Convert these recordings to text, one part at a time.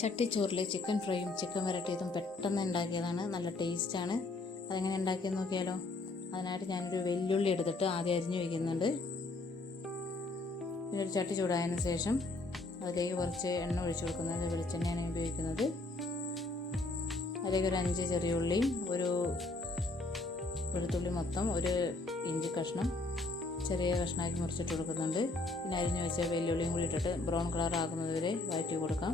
ചട്ടിച്ചോറിൽ chicken ഫ്രൈയും chicken വരട്ടിയതും പെട്ടെന്ന് ഉണ്ടാക്കിയതാണ്. നല്ല ടേസ്റ്റാണ് അതെങ്ങനെ ഉണ്ടാക്കിയെന്ന് നോക്കിയാലോ? അതിനായിട്ട് ഞാനൊരു വെല്ലുള്ളി എടുത്തിട്ട് ആദ്യം അരിഞ്ഞു വയ്ക്കുന്നുണ്ട് പിന്നെ ഒരു ചട്ടി ചൂടായതിനു ശേഷം അതിലേക്ക് കുറച്ച് എണ്ണ ഒഴിച്ചു കൊടുക്കുന്നത് വെളിച്ചെണ്ണയാണ് ഉപയോഗിക്കുന്നത്. അതിലേക്ക് ഒരു അഞ്ച് ചെറിയ ഉള്ളിയും ഒരു വെളുത്തുള്ളി മൊത്തം ഒരു ഇഞ്ചി കഷ്ണം ചെറിയ കഷ്ണമാക്കി മുറിച്ചിട്ട് കൊടുക്കുന്നുണ്ട്. പിന്നെ അരിഞ്ഞു വെച്ച വെല്ലുള്ളിയും കൂടി ഇട്ടിട്ട് ബ്രൗൺ കളർ ആകുന്നതുവരെ വരെ വഴറ്റി കൊടുക്കാം.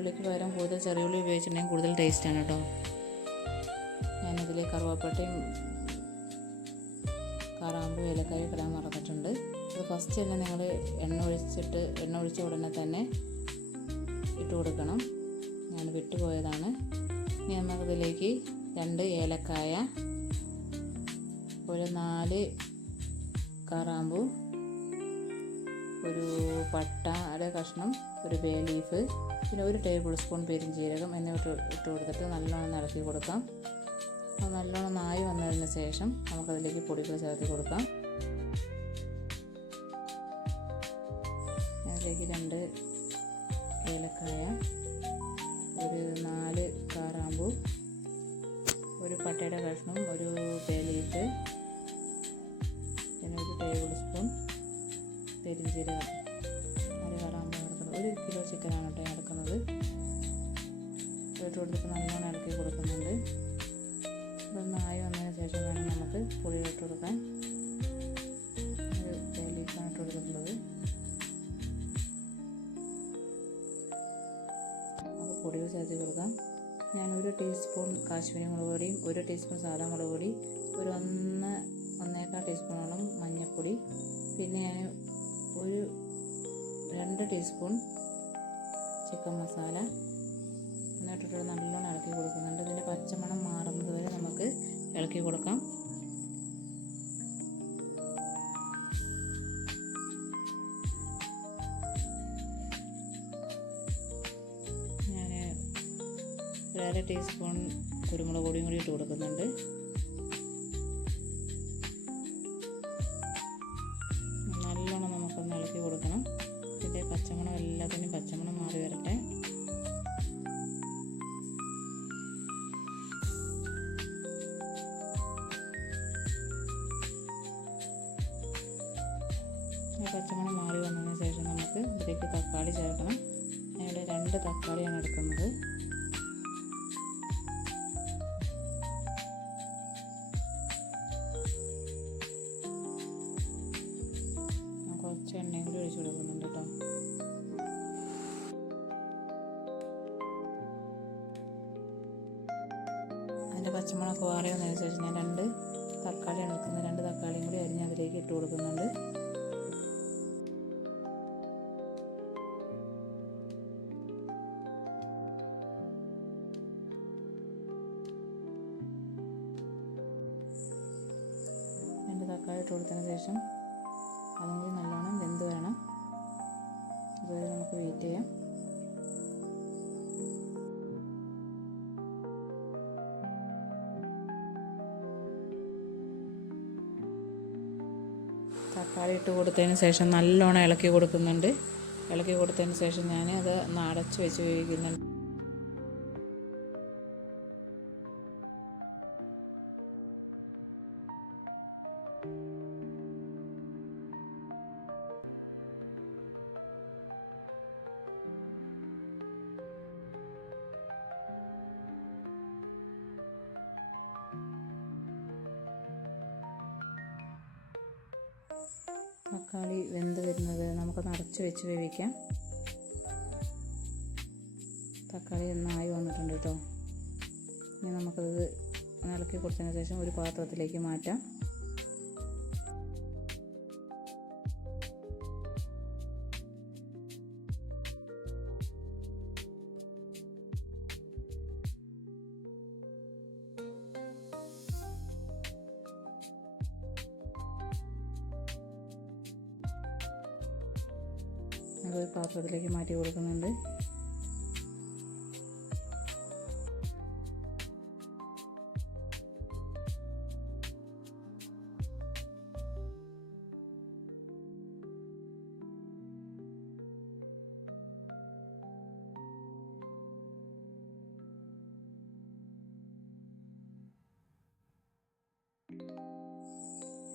വെല്ലുള്ളിക്ക് പകരം കൂടുതൽ ചെറിയുള്ളി ഉപയോഗിച്ചിട്ടുണ്ടെങ്കിൽ കൂടുതൽ ടേസ്റ്റാണ് കേട്ടോ ഞാനതിൽ കറുവാപ്പട്ടയും കറാമ്പും ഏലക്കായും ഇടാൻ മറന്നിട്ടുണ്ട്. അത് ഫസ്റ്റ് തന്നെ നിങ്ങൾ എണ്ണ ഒഴിച്ചിട്ട് എണ്ണ ഒഴിച്ച ഉടനെ തന്നെ ഇട്ട് കൊടുക്കണം. ഞാൻ വിട്ടുപോയതാണ് ഇനി നമുക്കതിലേക്ക് രണ്ട് ഏലക്കായ ഒരു നാല് കറാമ്പു ഒരു പട്ട അര കഷ്ണം ഒരു ബേ ലീഫ് പിന്നെ ഒരു ടേബിൾ സ്പൂൺ പെരിഞ്ജീരകം എന്നിവ ഇട്ട് കൊടുത്തിട്ട് നല്ലോണം ഇളക്കി കൊടുക്കാം. അത് നല്ലോണം നായി വന്നതിന് ശേഷം നമുക്കതിലേക്ക് പൊടികൾ ചേർത്ത് കൊടുക്കാം. അതിലേക്ക് രണ്ട് ഏലക്കായ ഒരു നാല് കാറാമ്പൂ ഒരു പട്ടയുടെ കഷ്ണം ഒരു പേലീഫ് പിന്നെ ഒരു ടേബിൾ സ്പൂൺ പെരിഞ്ചീരകം. ഒരു കിലോ ചിക്കനാണ് കേട്ടോ ഇറക്കുന്നത് എടുക്കുന്നത്. ഇട്ട് കൊടുത്തിട്ട് നല്ലോണം ഇറക്കി കൊടുക്കുന്നുണ്ട്. ഇതൊന്നായി വന്നതിന് ശേഷം വേണം നമുക്ക് പുളി ഇട്ട് കൊടുക്കാൻ. ഒരു ലീഫാണ് ഇട്ട് കൊടുക്കുന്നത്. നമുക്ക് പൊടികൾ ചേർത്ത് കൊടുക്കാം. ഞാൻ ഒരു ടീസ്പൂൺ കാശ്മീരി മുളക് പൊടിയും ഒരു ടീസ്പൂൺ സാധാ മുളക് പൊടി ഒരു ഒന്ന് ഒന്നേക്കാൾ ടീസ്പൂണോളം മഞ്ഞൾപ്പൊടി. പിന്നെ ഞാൻ ഒരു രണ്ട് ടീസ്പൂൺ ചിക്കൻ മസാല എന്നിട്ടിട്ട് നല്ലോണം ഇളക്കി കൊടുക്കുന്നുണ്ട്. ഇതിന്റെ പച്ചമണം മാറുന്നത് വരെ നമുക്ക് ഇളക്കി കൊടുക്കാം. ഞാൻ ഒരു ടീസ്പൂൺ കുരുമുളക് പൊടിയും കൂടി ഇട്ട് കൊടുക്കുന്നുണ്ട്. എല്ലാത്തിനും പച്ചമണം മാറി വരട്ടെ. പച്ചമണം മാറി വന്നതിന് ശേഷം നമുക്ക് ഇതിലേക്ക് തക്കാളി ചേർക്കണം. ഇവിടെ രണ്ട് തക്കാളിയാണ് എടുക്കുന്നത്. അതിന്റെ പച്ചമുളക് മാറി വന്നതിന് ഞാൻ രണ്ട് തക്കാളി എടുക്കുന്നത് രണ്ട് തക്കാളിയും കൂടി അരിഞ്ഞ് അതിലേക്ക് ഇട്ട് കൊടുക്കുന്നുണ്ട്. രണ്ട് തക്കാളി ഇട്ട് കൊടുത്തതിന് ശേഷം ഇട്ട് കൊടുത്തതിന് ശേഷം നല്ലോണം ഇളക്കി കൊടുക്കുന്നുണ്ട്. ഇളക്കി കൊടുത്തതിന് ശേഷം ഞാൻ അത് ഒന്ന് അടച്ച് വെച്ച് വേവിക്കുന്നുണ്ട്. വെച്ച് വേവിക്കാം. തക്കാളി നന്നായി വന്നിട്ടുണ്ട് കേട്ടോ ഇനി നമുക്കത് ഇളക്കി കൊടുത്തതിന് ശേഷം ഒരു പാത്രത്തിലേക്ക് മാറ്റാം.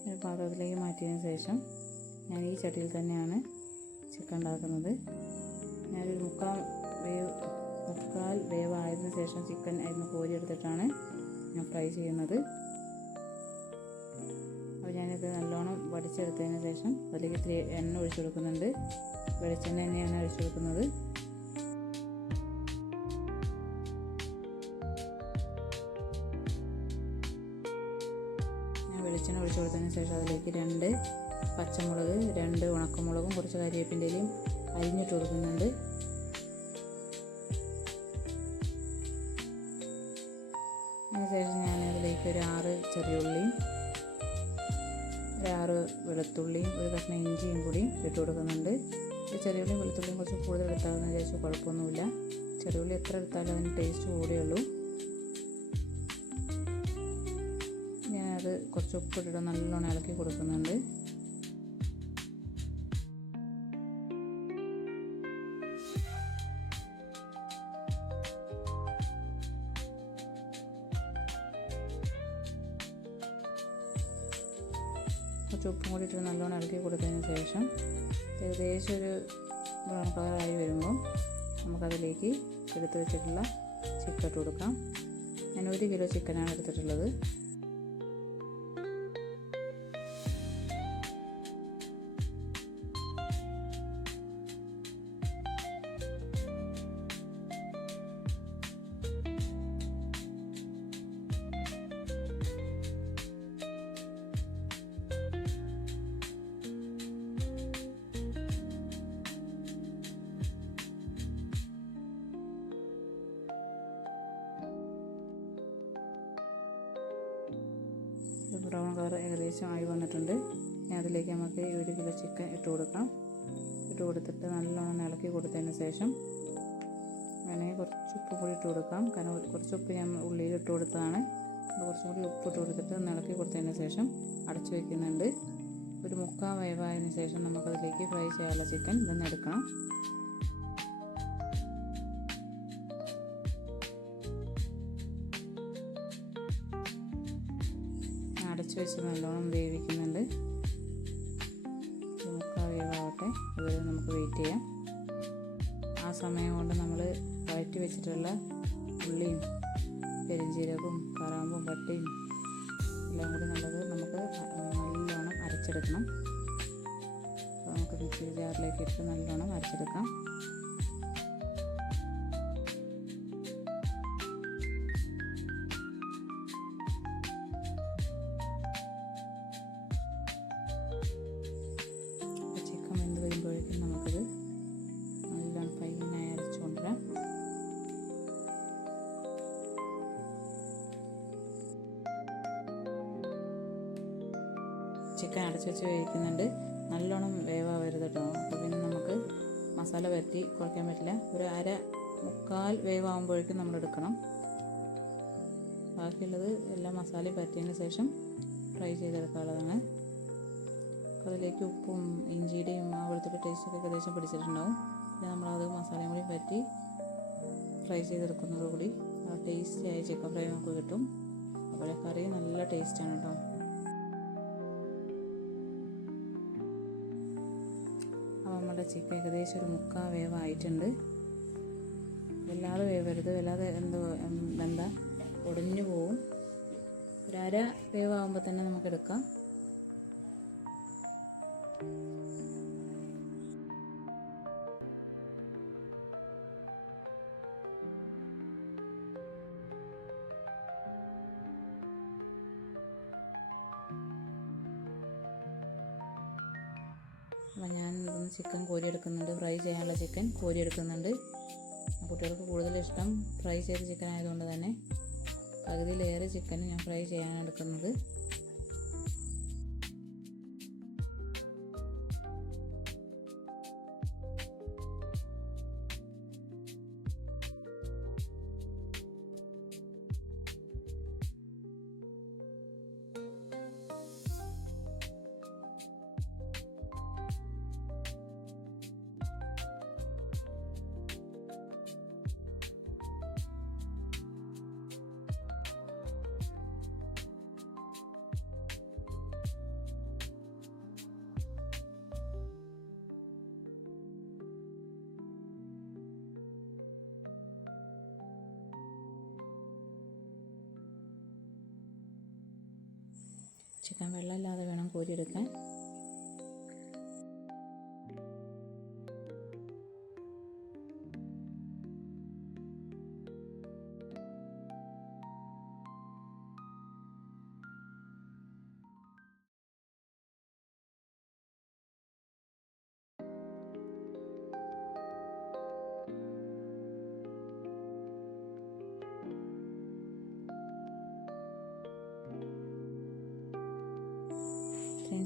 ഒരു പാത്രത്തിലേക്ക് മാറ്റിയതിന് ശേഷം ഞാൻ ഈ ചട്ടിയിൽ തന്നെയാണ് ചിക്കൻ ഉണ്ടാക്കുന്നത്. ഞാനൊരു മുക്കാൽ വേവ് മുക്കാൽ വേവായതിനു ശേഷം ചിക്കൻ അതിന് കോരിയെടുത്തിട്ടാണ് ഞാൻ ഫ്രൈ ചെയ്യുന്നത്. അപ്പോൾ ഞാനിത് നല്ലോണം വടിച്ചെടുത്തതിന് ശേഷം അതിലേക്ക് ഇത്തിരി എണ്ണ ഒഴിച്ചു കൊടുക്കുന്നുണ്ട്. വെളിച്ചെണ്ണ തന്നെയാണ് ഒഴിച്ചു കൊടുക്കുന്നത്. വെളിച്ചെണ്ണ ഒഴിച്ചു കൊടുത്തതിന് ശേഷം അതിലേക്ക് രണ്ട് പച്ചമുളക് രണ്ട് ഉണക്കമുളകും കുറച്ച് കരിവേപ്പിന്റെയും അരിഞ്ഞിട്ട് കൊടുക്കുന്നുണ്ട്. അതിനുശേഷം ഞാൻ അതിലേക്ക് ഒരു ആറ് ചെറിയ ഉള്ളിയും ഒരു ആറ് വെളുത്തുള്ളിയും ഒരു കഷ്ണം ഇഞ്ചിയും കൂടി ഇട്ട് കൊടുക്കുന്നുണ്ട്. ഈ ചെറിയ ഉള്ളിയും വെളുത്തുള്ളിയും കുറച്ച് കൂടുതൽ എടുത്താൽ വിചാരിച്ചു കുഴപ്പമൊന്നുമില്ല. ചെറിയ ഉള്ളി എത്ര എടുത്താലും അതിന് ടേസ്റ്റ് കൂടിയുള്ളൂ കുറച്ച് ഉപ്പിട്ടിട്ട് നല്ലോണം ഇളക്കി കൊടുക്കുന്നുണ്ട്. കുറച്ച് ഉപ്പും കൂടി ഇട്ട് നല്ലോണം ഇളക്കി കൊടുത്തതിന് ശേഷം ഏകദേശം ഒരു ബ്രൗൺ കളറായി വരുമ്പോൾ നമുക്കതിലേക്ക് എടുത്ത് വെച്ചിട്ടുള്ള ചിക്കൻ ഇട്ട് കൊടുക്കാം. ഞാൻ ഒരു കിലോ ചിക്കനാണ് എടുത്തിട്ടുള്ളത്. ബ്രൗൺ കളർ ഏകദേശം ആയി വന്നിട്ടുണ്ട്. ഇനി അതിലേക്ക് നമുക്ക് ഒരു കിലോ ചിക്കൻ ഇട്ട് കൊടുക്കാം. ഇട്ട് കൊടുത്തിട്ട് നല്ലോണം ഇളക്കി കൊടുത്തതിന് ശേഷം വേണമെങ്കിൽ കുറച്ച് ഉപ്പ് കൂടി ഇട്ട് കൊടുക്കാം. കാരണം കുറച്ച് ഉപ്പ് ഞാൻ ഉള്ളിയിൽ ഇട്ട് കൊടുത്തതാണ്. കുറച്ചും കൂടി ഉപ്പ് ഇട്ട് കൊടുത്തിട്ട് ഇളക്കി കൊടുത്തതിന് ശേഷം അടച്ചു വയ്ക്കുന്നുണ്ട് ഒരു മുക്കാൽ വേവായതിനു ശേഷം നമുക്കതിലേക്ക് ഫ്രൈ ചെയ്യാനുള്ള ചിക്കൻ ഇതൊന്ന് അടച്ചു വെച്ച് നല്ലോണം വേവിക്കുന്നുണ്ട്. മുക്കാൽ വേവാവട്ടെ. അതുവരെ നമുക്ക് വെയിറ്റ് ചെയ്യാം. ആ സമയം കൊണ്ട് നമ്മൾ വഴറ്റി വെച്ചിട്ടുള്ള ഉള്ളിയും പെരിഞ്ചീരകവും കറാമ്പും പട്ടയും എല്ലാം കൂടി നല്ലത് നമുക്ക് നല്ലോണം അരച്ചെടുക്കണം. നമുക്ക് മിക്സി ജാറിലേക്ക് ഇട്ട് നല്ലോണം അരച്ചെടുക്കാം. അടച്ചു വെച്ച് വേവിക്കുന്നുണ്ട്. നല്ലോണം വേവാവരുത് കേട്ടോ. അപ്പോൾ പിന്നെ നമുക്ക് മസാല വരുത്തി കുറയ്ക്കാൻ പറ്റില്ല. ഒരു അര മുക്കാൽ വേവാകുമ്പോഴേക്കും നമ്മൾ എടുക്കണം. ബാക്കിയുള്ളത് എല്ലാ മസാലയും പറ്റിയതിന് ശേഷം ഫ്രൈ ചെയ്തെടുക്കാനുള്ളതാണ് അപ്പോൾ അതിലേക്ക് ഉപ്പും ഇഞ്ചിയുടെയും ആ വെളുത്തുള്ളി ടേസ്റ്റൊക്കെ ഏകദേശം പിടിച്ചിട്ടുണ്ടാവും. പിന്നെ നമ്മളത് മസാലയും കൂടി പറ്റി ഫ്രൈ ചെയ്തെടുക്കുന്നതോടുകൂടി ആ ടേസ്റ്റി ആയ ചിക്കൻ ഫ്രൈ നമുക്ക് കിട്ടും. അതുപോലെ കറി നല്ല ടേസ്റ്റാണ് കേട്ടോ. നമ്മുടെ ചിക്കൻ ഏകദേശം ഒരു മുക്കാൽ വേവായിട്ടുണ്ട്. വല്ലാതെ വേവരുത്. വല്ലാതെ എന്തോ എന്താ ഒടിഞ്ഞു പോവും. ഒരു അര വേവാകുമ്പോൾ തന്നെ നമുക്ക് എടുക്കാം. അപ്പം ഞാൻ ഇവിടുന്ന് ചിക്കൻ കോരിയെടുക്കുന്നുണ്ട്. ഫ്രൈ ചെയ്യാനുള്ള ചിക്കൻ കോരിയെടുക്കുന്നുണ്ട്. കുട്ടികൾക്ക് കൂടുതൽ ഇഷ്ടം ഫ്രൈ ചെയ്ത ചിക്കൻ ആയതുകൊണ്ട് തന്നെ പകുതിയിലേറെ ചിക്കൻ ഞാൻ ഫ്രൈ ചെയ്യാനാണ് എടുക്കുന്നത്. ചിക്കൻ വെള്ളമില്ലാതെ വേണം കോരിയെടുക്കാൻ.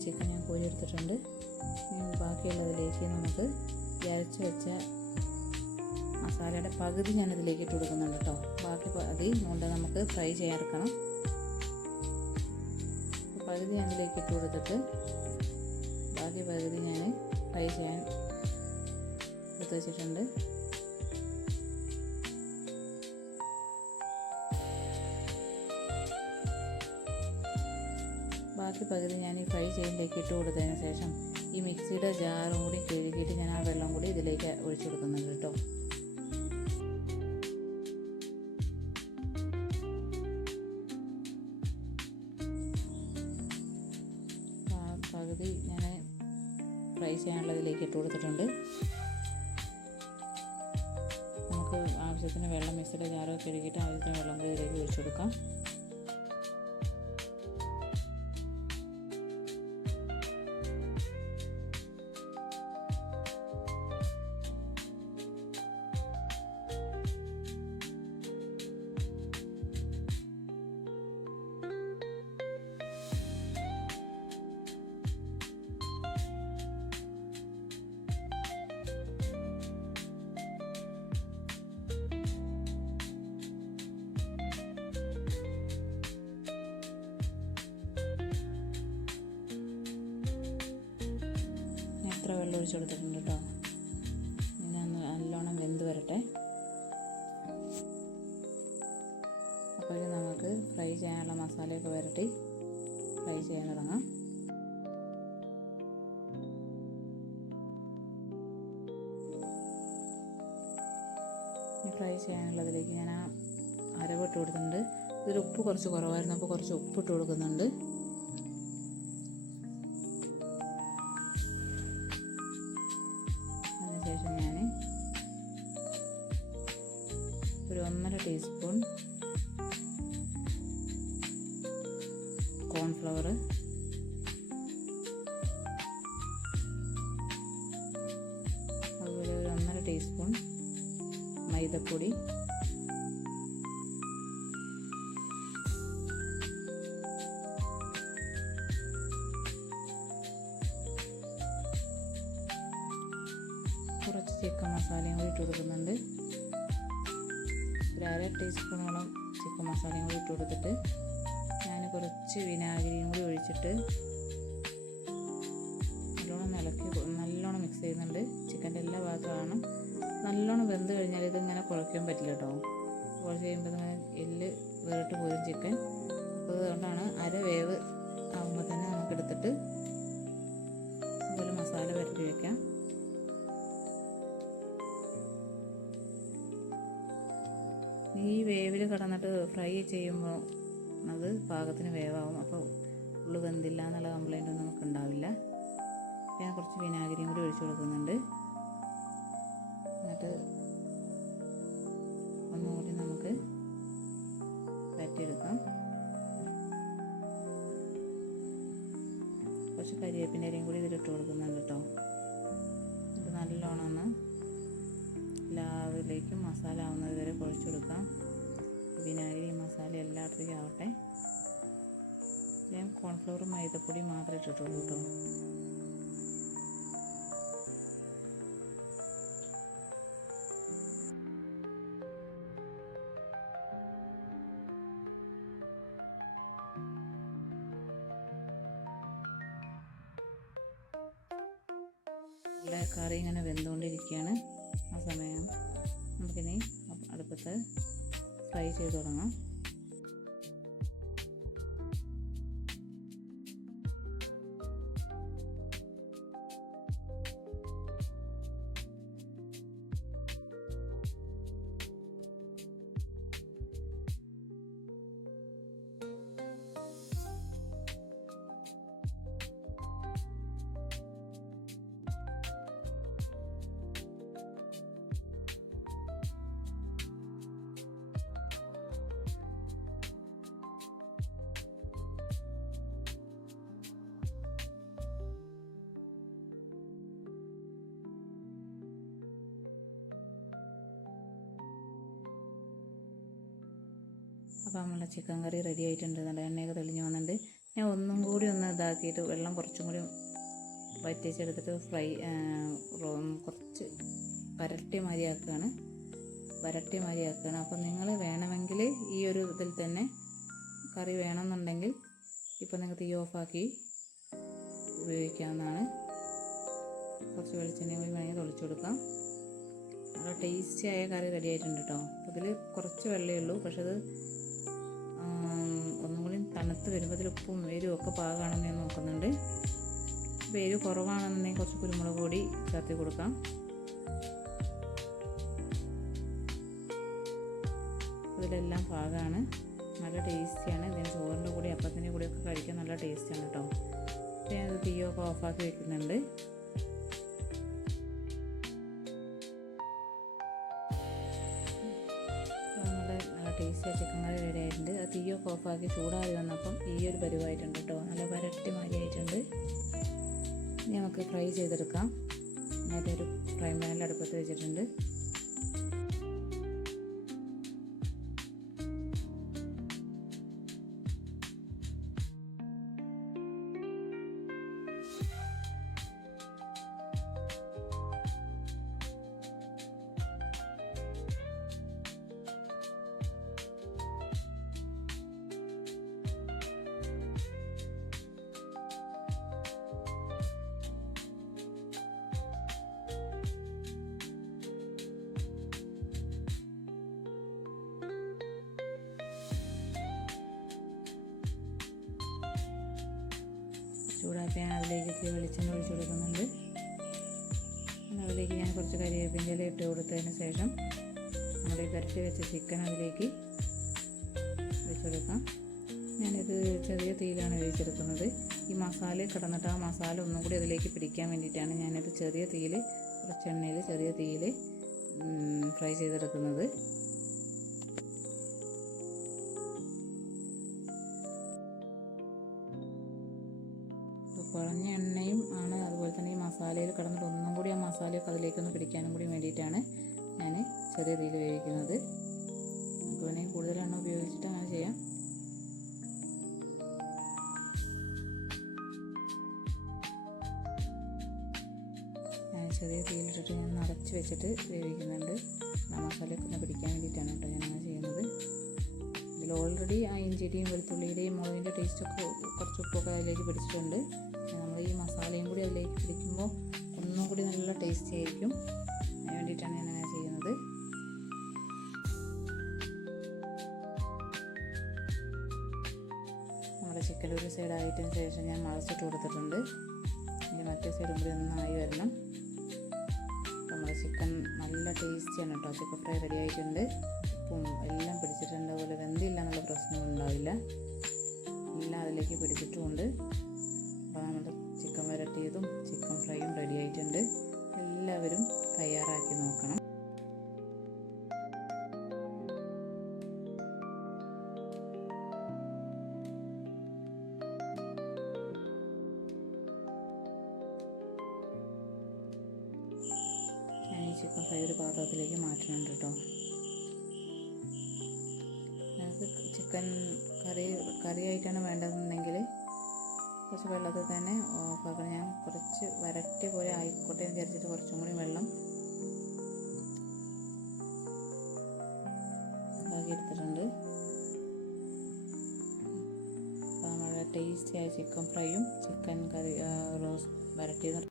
ചിക്കൻ ഞാൻ കോരിയെടുത്തിട്ടുണ്ട് ബാക്കിയുള്ളതിലേക്ക് നമുക്ക്. അരച്ച് വെച്ച മസാലയുടെ പകുതി ഞാൻ ഇതിലേക്ക് ഇട്ട് കൊടുക്കുന്നുണ്ട് കേട്ടോ. ബാക്കി പകുതി കൊണ്ട് നമുക്ക് ഫ്രൈ ചെയ്യാറക്കണം പകുതി ഞാൻ ഇതിലേക്ക് ഇട്ട് കൊടുത്തിട്ട് ബാക്കി പകുതി ഞാൻ ഫ്രൈ ചെയ്യാൻ എടുത്ത് വെച്ചിട്ടുണ്ട്. ബാക്കി പകുതി ഞാൻ ഈ ഫ്രൈ ചെയ്യുമ്പോഴേക്ക് ഇട്ട് കൊടുത്തതിന് ശേഷം ഈ മിക്സിയുടെ ജാറും കൂടി കഴുകിയിട്ട് ഞാൻ ആ വെള്ളം കൂടി ഇതിലേക്ക് ഒഴിച്ചു കൊടുക്കുന്നുണ്ട് കേട്ടോ. എത്ര വെള്ളം ഒഴിച്ച് കൊടുത്തിട്ടുണ്ട് കേട്ടോ ഞാൻ നല്ലോണം വെന്ത് വരട്ടെ. അപ്പോൾ നമുക്ക് ഫ്രൈ ചെയ്യാനുള്ള മസാലയൊക്കെ വരട്ടി ഫ്രൈ ചെയ്യാൻ തുടങ്ങാം. ഫ്രൈ ചെയ്യാനുള്ളതിലേക്ക് ഞാൻ ആ അരവിട്ട് കൊടുത്തിട്ടുണ്ട്. ഇതിൽ ഉപ്പ് കുറച്ച് കുറവായിരുന്നു അപ്പോൾ കുറച്ച് ഉപ്പ് ഇട്ട് കൊടുക്കുന്നുണ്ട്. കോൺഫ്ലവർ അതുപോലെ ഒരു ഒന്നര ടീസ്പൂൺ മൈദപ്പൊടി. എല്ലാ നല്ലോണം വെന്ത് കഴിഞ്ഞാൽ ഇതിങ്ങനെ കുഴയ്ക്കാൻ പറ്റില്ല കേട്ടോ കുഴച്ച് കഴിയുമ്പോൾ ഇങ്ങനെ എല്ല് വേറിട്ട് പോരും ചിക്കൻ. അപ്പോൾ അതുകൊണ്ടാണ് അര വേവ് ആകുമ്പോൾ തന്നെ നമുക്ക് എടുത്തിട്ട് ഇതുപോലെ മസാല പുരട്ടി വയ്ക്കാം ഈ വേവിൽ കിടന്നിട്ട് ഫ്രൈ ചെയ്യുമ്പോൾ അത് പാകത്തിന് വേവാകും അപ്പോൾ ഉള്ളു വെന്തില്ല എന്നുള്ള കംപ്ലൈന്റ് ഒന്നും നമുക്ക് ഉണ്ടാവില്ല. ഞാൻ കുറച്ച് വിനാഗിരിയും കൂടി ഒഴിച്ചു കൊടുക്കുന്നുണ്ട്. എന്നിട്ട് ഒന്നുകൂടി നമുക്ക് പറ്റിയെടുക്കാം കുറച്ച് കരിവേപ്പിന്റെ ഇലയും കൂടി ഇതിലിട്ട് കൊടുക്കുന്നുണ്ട് കേട്ടോ. ഇത് നല്ലോണം ഒന്ന് എല്ലാവരിലേക്കും മസാല ആവുന്നത് വരെ കുഴച്ച് കൊടുക്കാം. വിനാഗിരി മസാല എല്ലായിടത്തേക്കും ആവട്ടെ. ഞാൻ കോൺഫ്ലവർ മൈദപ്പൊടി മാത്രമേ ഇട്ടിട്ടുള്ളൂ കേട്ടോ. ആ സമയം നമുക്കിനി അടുപ്പത്ത് ഫ്രൈ ചെയ്ത് തുടങ്ങാം. അപ്പോൾ നമ്മുടെ ചിക്കൻ കറി റെഡി ആയിട്ടുണ്ട്. നല്ല എണ്ണയൊക്കെ തെളിഞ്ഞ് വന്നിട്ടുണ്ട്. ഞാൻ ഒന്നും കൂടി ഒന്ന് ഇതാക്കിയിട്ട് വെള്ളം കുറച്ചും കൂടി വറ്റിച്ചെടുത്തിട്ട് ഫ്രൈ കുറച്ച് വരട്ടി മാതിരിയാക്കുകയാണ് വരട്ടി മാതിരിയാക്കുകയാണ് അപ്പോൾ നിങ്ങൾ വേണമെങ്കിൽ ഈ ഒരു ഇതിൽ തന്നെ കറി വേണമെന്നുണ്ടെങ്കിൽ ഇപ്പോൾ നിങ്ങൾ തീ ഓഫാക്കി ഉപയോഗിക്കാവുന്നതാണ്. കുറച്ച് വെളിച്ചെണ്ണ കൂടി വേണമെങ്കിൽ തൊളിച്ചു കൊടുക്കാം. നല്ല ടേസ്റ്റി ആയ കറി റെഡി ആയിട്ടുണ്ട് കേട്ടോ ഇതിൽ കുറച്ച് വെള്ളമേ ഉള്ളൂ. പക്ഷേ അത് ഒന്നും കൂടി തണുത്ത് വരുമ്പോൾ അതിൽ ഉപ്പും ഒക്കെ പാകമാണെന്ന് ഞാൻ നോക്കുന്നുണ്ട്. എരിവ് കുറവാണെന്നുണ്ടെങ്കിൽ കുറച്ച് കുരുമുളക് പൊടി ചേർത്ത് കൊടുക്കാം. ഇതിലെല്ലാം പാകമാണ് നല്ല ടേസ്റ്റിയാണ്. ഇതിന് ചോറിന്റെ കൂടി അപ്പത്തിന്റെ കൂടിയൊക്കെ കഴിക്കാൻ നല്ല ടേസ്റ്റാണ് കേട്ടോ ഞാൻ തീയൊക്കെ ഓഫാക്കി വെക്കുന്നുണ്ട്. നല്ല ടേസ്റ്റിയ ചിക്കൻ കറി റെഡി ആയിട്ടുണ്ട് ആ തീയൊക്കെ ഓഫാക്കി ചൂടാറി വന്നപ്പം ഈ ഒരു പരിവായിട്ടുണ്ട് കേട്ടോ. നല്ല വരട്ടി ഇനി നമുക്ക് ഫ്രൈ ചെയ്തെടുക്കാം. ഒരു ഫ്രൈ പാനിൽ അടുപ്പത്ത് വെച്ചിട്ടുണ്ട്. ചൂടാക്കി ഞാൻ അതിലേക്ക് ഇത്തിരി വെളിച്ചെണ്ണ ഒഴിച്ചു കൊടുക്കുന്നുണ്ട്. അതിലേക്ക് ഞാൻ കുറച്ച് കരിവേപ്പിന്റെ ഇല ഇട്ട് കൊടുത്തതിന് ശേഷം നമ്മൾ ഈ കരട്ടി വെച്ച ചിക്കൻ അതിലേക്ക് ഒഴിച്ചു കൊടുക്കാം. ഞാനിത് ചെറിയ തീയിലാണ് വേവിച്ചെടുക്കുന്നത്. ഈ മസാല കിടന്നിട്ട് ആ മസാല ഒന്നും കൂടി അതിലേക്ക് പിടിക്കാൻ വേണ്ടിയിട്ടാണ് ഞാനിത് ചെറിയ തീയിൽ കുറച്ച് എണ്ണയിൽ ചെറിയ തീയിൽ ഫ്രൈ ചെയ്തെടുക്കുന്നത്. കുറഞ്ഞ എണ്ണയും ആണ്. അതുപോലെ തന്നെ ഈ മസാലയിൽ കിടന്നിട്ട് ഒന്നും കൂടി ആ മസാലയൊക്കെ അതിലേക്കൊന്ന് പിടിക്കാനും കൂടി വേണ്ടിയിട്ടാണ് ഞാൻ ചെറിയ തീയിൽ വേവിക്കുന്നത്. നമുക്ക് വേണമെങ്കിൽ കൂടുതൽ എണ്ണ ഉപയോഗിച്ചിട്ട് അങ്ങനെ ചെയ്യാം. ചെറിയ തീയിലിട്ടിട്ട് ഞാൻ നിറച്ച് വെച്ചിട്ട് വേവിക്കുന്നുണ്ട്. ആ മസാലയൊക്കെ ഒന്ന് പിടിക്കാൻ വേണ്ടിയിട്ടാണ് കേട്ടോ ഞാൻ ചെയ്യുന്നത്. ഇതിൽ ഓൾറെഡി ആ ഇഞ്ചിയുടെയും വെളുത്തുള്ളിയുടെയും മുളകിന്റെ ടേസ്റ്റൊക്കെ കുറച്ച് ഉപ്പൊക്കെ അതിലേക്ക് പിടിച്ചിട്ടുണ്ട്. മസാലയും കൂടി അതിലേക്ക് പിടിക്കുമ്പോൾ ഒന്നും കൂടി നല്ല ടേസ്റ്റി ആയിരിക്കും. അതിന് വേണ്ടിയിട്ടാണ് ഞാൻ അങ്ങനെ ചെയ്യുന്നത്. നമ്മുടെ ചിക്കൻ ഒരു സൈഡ് ആയിട്ടതിന് ശേഷം ഞാൻ മറച്ചിട്ട് കൊടുത്തിട്ടുണ്ട്. ഇനി മറ്റേ സൈഡും കൂടി ഒന്നായി വരണം. നമ്മുടെ ചിക്കൻ നല്ല ടേസ്റ്റിയാണ് കേട്ടോ. ചിക്കൻ ഫ്രൈ റെഡി ആയിട്ടുണ്ട്. ഉപ്പും എല്ലാം പിടിച്ചിട്ടുണ്ട്. അതുപോലെ വെന്തില്ല എന്നുള്ള പ്രശ്നമൊന്നും ഉണ്ടാവില്ല. എല്ലാം അതിലേക്ക് പിടിച്ചിട്ടുമുണ്ട്. ചിക്കൻ ചിക്കൻ ഫ്രൈയും റെഡി ആയിട്ടുണ്ട്. എല്ലാവരും തയ്യാറാക്കി നോക്കണം. ഈ ചിക്കൻ ഫ്രൈ ഒരു പാത്രത്തിലേക്ക് മാറ്റുന്നുണ്ട് കേട്ടോ ഞങ്ങൾക്ക് ചിക്കൻ കറി കറി ആയിട്ടാണ് വേണ്ടതെന്നുണ്ടെങ്കിൽ കുറച്ച് വെള്ളത്തിൽ തന്നെ ഓഫാക്കണം ഞാൻ കുറച്ച് വരട്ടി പോലെ ആയിക്കോട്ടെ എന്ന് വിചാരിച്ചിട്ട് കുറച്ചും കൂടി വെള്ളം ഇതാക്കി എടുത്തിട്ടുണ്ട്. അപ്പോൾ നമ്മുടെ ടേസ്റ്റിയായ ചിക്കൻ ഫ്രൈയും ചിക്കൻ കറി റോസ് വരട്ടിയത്